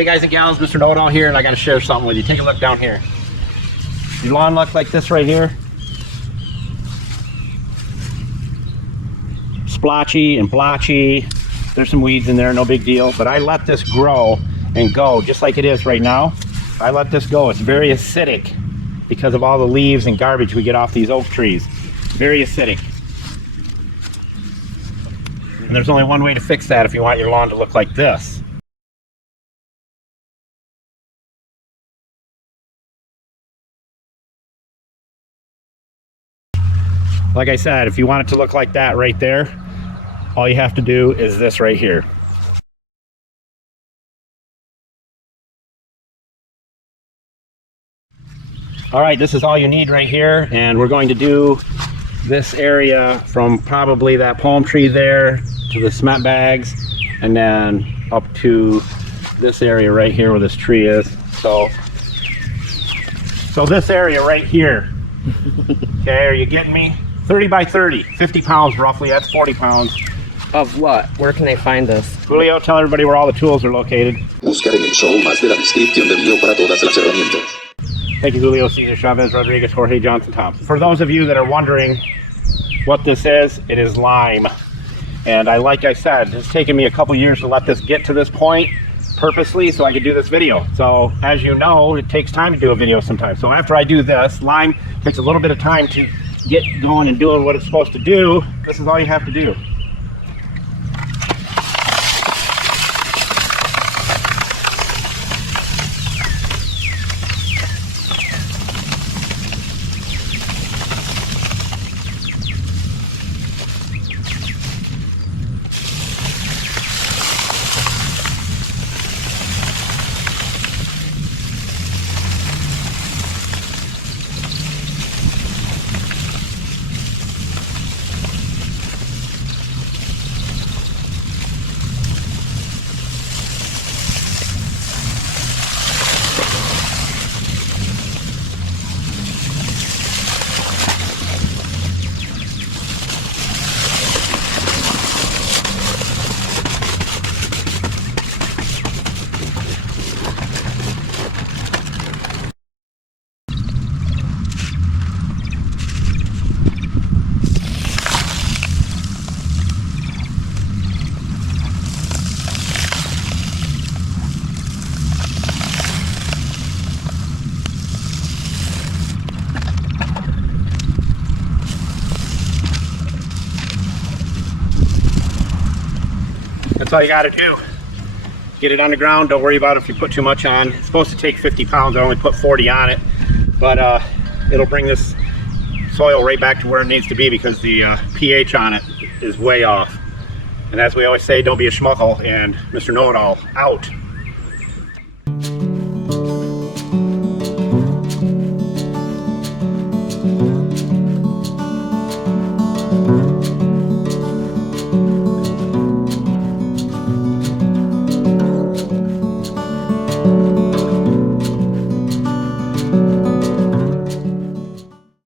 Hey guys and gals, Mr. Know-It-All here, and I got to share something with you. Take a look down here. Your lawn looks like this right here. Splotchy and blotchy. There's some weeds in there, no big deal. But I let this grow and go just like it is right now. I let this go. It's very acidic because of all the leaves and garbage we get off these oak trees. Very acidic. And there's only one way to fix that if you want your lawn to look like this. Like I said, if you want it to look like that right there, all you have to do is this right here. All right, this is all you need right here, and we're going to do this area from probably that palm tree there to the cement bags, and then up to this area right here where this tree is. So this area right here. Okay, are you getting me? 30 by 30, 50 pounds roughly, that's 40 pounds. Of what? Where can they find this? Julio, tell everybody where all the tools are located. Buscar en el show más de la descripción del video para todas las herramientas. Thank you, Julio, Cesar, Chavez, Rodriguez, Jorge, Johnson, Thompson. For those of you that are wondering what this is, it is lime. And like I said, it's taken me a couple years to let this get to this point purposely so I could do this video. So as you know, it takes time to do a video sometimes. So after I do this, lime takes a little bit of time to get going and doing what it's supposed to do. This is all you have to do. That's all you got to do. Get it on the ground. Don't worry about if you put too much on. It's supposed to take 50 pounds. I only put 40 on it, but it'll bring this soil right back to where it needs to be because the pH on it is way off. And as we always say, don't be a schmuckle, and Mr. Know-It-All out.